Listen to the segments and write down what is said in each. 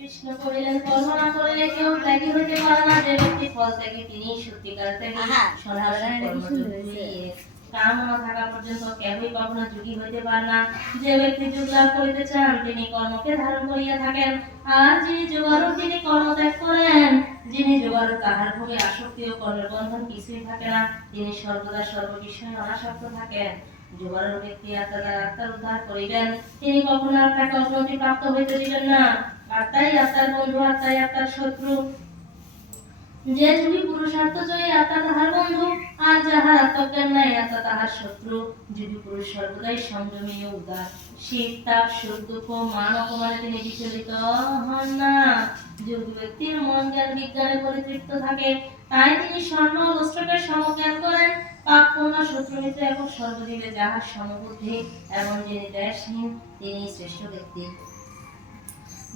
কৃষ্ণ করিলেন, কর্ম না করিলে কেউ ত্যাগী হইতে পারে না। যে ব্যক্তি ফল ত্যাগী তিনি সত্যিকার ত্যাগী। সনাতন কর্মযোগী কামনা থাকা পর্যন্ত কেউই কখনো যোগী হইতে পারে না। যে ব্যক্তি যোগ লাভ করিতে চান তিনি কর্মকে ধারণ করিয়া থাকেন, আর যিনি যোগারূঢ় তিনি কর্ম ত্যাগ করেন। যিনি যোগারূঢ় তাহার ভোগে আসক্তি ও কর্মের বন্ধন কিছুই থাকে না, তিনি সর্বদা সর্ববিষয়ে অনাসক্ত থাকেন। যোগারূঢ় ব্যক্তি আত্মার উদ্ধার করিবেন, তিনি কখনো আত্মাকে অবনতি প্রাপ্ত হইতে দিবেন না। আত্মাই আত্মার বন্ধু, আত্মাই আত্মার শত্রু। যে যোগী পুরুষার্থ জয়ী আত্মা তাহার বন্ধু, আর যাহার আত্মজ্ঞান নাই আত্মা তাহার শত্রু। যোগী পুরুষ সর্বদাই সংযমী ও উদার। শীত তাপ সুখ দুঃখ মান অপমানে তিনি বিচলিত হন না। যোগী ব্যক্তির মন জ্ঞান বিজ্ঞানে পরিতৃপ্ত থাকে, তাই তিনি স্বর্ণ ও লুস্ত্রকে সমজ্ঞান করেন। পাপ পূর্ণ শত্রু মিত্র এবং সর্বজীবে যাহার সমবুদ্ধি এবং যিনি দ্বেষহীন তিনি শ্রেষ্ঠ ব্যক্তি।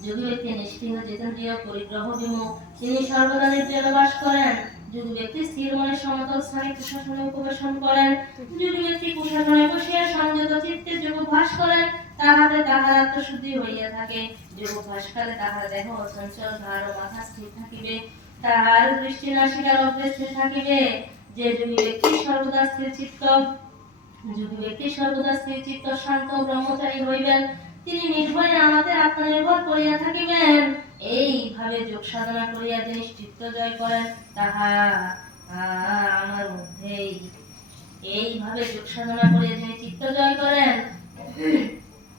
যোগী ব্যক্তি নিষ্ঠুর জিতেন্দ্রিয় পরিগ্রহ বিমুখ, তিনি সর্বদা নির্জনে বাস করেন। যোগী ব্যক্তি স্থির মনে সমতল স্থানে কুশাসনে উপবেশন করেন। যোগী ব্যক্তি কুশাসনে বসিয়া সংযত চিত্তে যোগাভ্যাস করেন, তাহাতে তাহার আত্মশুদ্ধি হইয়া থাকে। যোগাভ্যাসকালে তাহার দেহ অচঞ্চল, ঘাড় ও মাথা স্থির থাকিবে, তাহার দৃষ্টি নাসিকার অগ্রে স্থির থাকিবে। যে যোগী ব্যক্তি সর্বদা স্থির চিত্ত, যোগী ব্যক্তি সর্বদা স্থির চিত্ত শান্ত ব্রহ্মচারী হইবেন, তিনি নির্ভয়ে আমাদের আত্মনির্ভর করিয়া থাকিবেন। এইভাবে যোগ সাধনা করিয়া যিনি চিত্ত জয় করেন তাহা আমার মধ্যেই, এইভাবে যোগ সাধনা করিয়া যিনি চিত্ত জয় করেন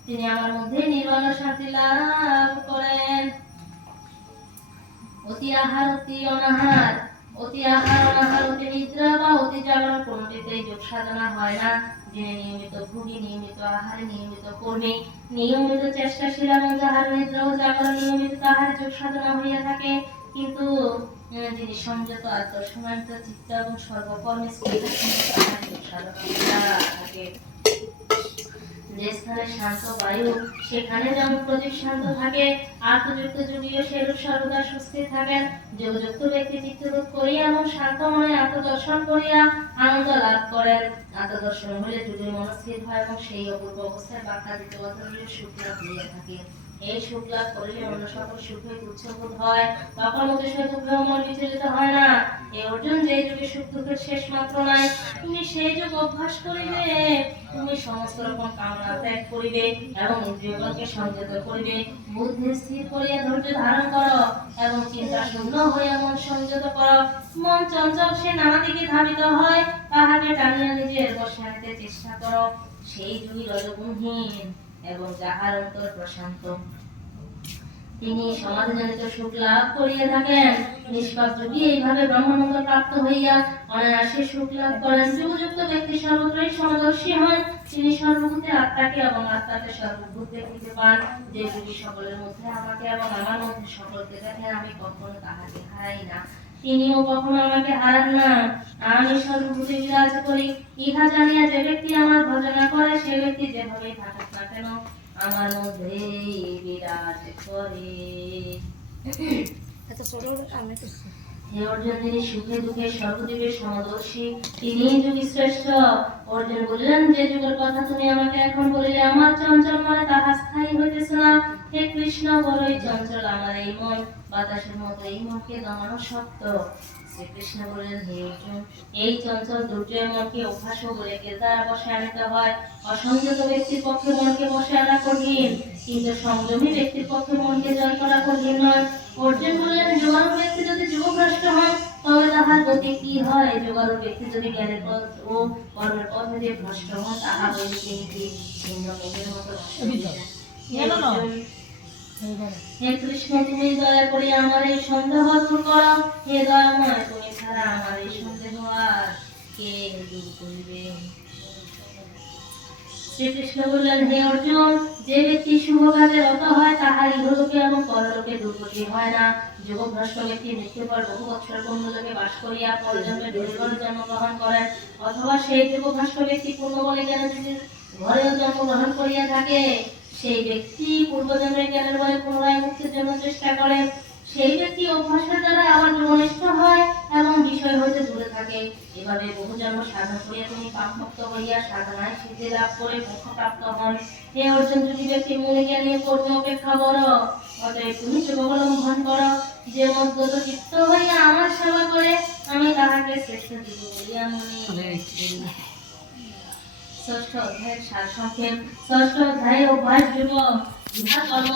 তিনি আমার মধ্যে নির্বাণ শান্তি লাভ করেন। অতি আহার অতি অনাহার, অতি আহার অনাহার, অতি নিদ্রা বা অতি জাগরণ কোনটিতেই যোগ সাধনা হয় না। যিনি নিয়মিত ভোগী, নিয়মিত আহারে, নিয়মিত কর্মী, নিয়মিত চেষ্টাশীল এবং যাহার নিদ্রা ও জাগরণ নিয়মিত তাহার যোগ সাধনা হইয়া থাকে। কিন্তু যিনি সংযত আত্মসমাহিত চিত্ত এবং সর্বকর্মে স্থিতিশীল তাহার যোগ সাধনা হইয়া থাকে। যে স্থানে শান্ত বায়ু সেখানে যেমন প্রদীপ শান্ত থাকে, আত্মযুক্ত যোগীও সেরূপ সর্বদা সুস্থির থাকেন। যোগযুক্ত ব্যক্তি চিত্তরোধ করিয়া এবং শান্ত মনে আত্মদর্শন করিয়া আনন্দ লাভ করেন। আত্মদর্শন হইলে যোগীর মন স্থির হয় এবং সেই অপূর্ব অবস্থায় বাক্যাদিত কথাগুলি সুখ লাভ হইয়া থাকে। এই সুখ লাভ করিলে অন্য সকল সুখে তুচ্ছবোধ হয়, তখন অতিশয় দুঃখেও মন বিচলিত হয় না। এ অর্জুন, যে যুগে সুখ দুঃখের শেষ মাত্র নাই, তুমি সেই যুগ অভ্যাস করিবে। তুমি সমস্ত রকম কামনা ত্যাগ করিবে এবং ইন্দ্রিয়গণকে সংযত করিবে। বুদ্ধি স্থির করিয়া ধৈর্য ধারণ করো এবং চিন্তা শূন্য হইয়া মন সংযত করো। মন চঞ্চল সে নানা দিকে ধাবিত হয়, তাহাকে টানিয়া নিজের বশে আনিতে চেষ্টা করো। সেই যুগই রজগুণহীন এবং যাহার অন্তর প্রশান্ত, তিনি সমাধিজনিত সুখ লাভ করিয়া থাকেন। নিষ্পাপ যোগী এইভাবে ব্রহ্মানন্দ প্রাপ্ত হইয়া অনায়াসে সুখ লাভ করেন। যোগযুক্ত ব্যক্তি সর্বত্রই সমদর্শী হন, তিনি সর্বভূতে আত্মাকে এবং আত্মাকে সর্বভূত দেখিতে পান। যে যোগী সকলের মধ্যে আমাকে এবং আমার মধ্যে সকলকে দেখেন, আমি কখনো তাহাকে হারাই না, তিনিও কখনো আমাকে হারান না। আমি সর্বভূতে বিরাজ করি, ইহা জানিয়া যে ব্যক্তি আমার ভজনা করে সে ব্যক্তি যেভাবে থাকুক না কেন আমার মধ্যেই বিরাজ করে। হে অর্জুন, তিনি সুখে দুঃখে সর্বজীবের সমদর্শী, তিনি যোগী শ্রেষ্ঠ। অর্জুন বলিলেন, যে যুগের কথা তুমি আমাকে এখন বলিলে আমার চঞ্চল মনে তাহা স্থায়ী হইতেছে না। হে কৃষ্ণ, বড়ই চঞ্চল আমার এই মন, বাতাসের মতো এই মনকে দমানো শক্ত। শ্রীকৃষ্ণ বললেন, হে অর্জুন, এই চঞ্চল দুর্জয় মনকে অভ্যাস ও বিবেকের দ্বারা বশে আনিতে হয়। অসংযত ব্যক্তির পক্ষে মনকে বশে আনা কঠিন, কিন্তু সংযমী ব্যক্তির পক্ষে মনকে জয় করা কঠিন নয়। অর্জুন বললেন, যোগারূঢ় ব্যক্তি যদি যোগভ্রষ্ট হন তবে তাহার গতি কি হয়? যোগারূঢ় ব্যক্তি যদি জ্ঞানের পথ ও কর্মের পথ হইতে ভ্রষ্ট হন তাহা হইলে তিনি কি ভিন্ন মেঘের মতো হে কৃষ্ণ, তুমি দয়া করে আমার এই সন্দেহ দূর করো। হে দয়াময়, তুমি ছাড়া আমার এই সন্দেহ আর কে দূর করিবে? শ্রীকৃষ্ণ বললেন, হে অর্জুন, যে ব্যক্তি শুভ কাজে রত হয় তাহার ইহলোকে এবং পরলোকে দুর্গতি হয় না। যোগভ্রষ্ট ব্যক্তি মৃত্যুর পর বহু বৎসর পুণ্যলোকে বাস করিয়া পরজন্মে দুর্গণে জন্মগ্রহণ করেন, অথবা সেই যোগভ্রষ্ট ব্যক্তি পূর্ণ বলে জ্ঞানযোগীর ঘরেও জন্মগ্রহণ করিয়া থাকে। সেই ব্যক্তি পূর্বজন্মের জ্ঞানের বলে পুনরায় মুক্তির জন্য চেষ্টা করে। সেই ব্যক্তি অভ্যাসের দ্বারা আবার যোগনিষ্ঠ হয় এবং বিষয় হইতে দূরে থাকে। এভাবে বহু জন্ম সাধন করিয়া তিনি পাপমুক্ত হইয়া সাধনায় সিদ্ধি লাভ করে মোক্ষ প্রাপ্ত হন। হে অর্জুন, যোগী ব্যক্তি মনে জ্ঞানী কর্মী অপেক্ষা বড়। অতএব তুমি যোগ অবলম্বন করো, যে মদ্গত চিত্ত হইয়া আমার সেবা করে আমি তাহাকে শ্রেষ্ঠ জীব বলিয়া মনে। ষষ্ঠ অধ্যায়ের সারসংক্ষেপ। ষষ্ঠ অধ্যায়ে অভ্যাস যোগ, ইহা কর্ম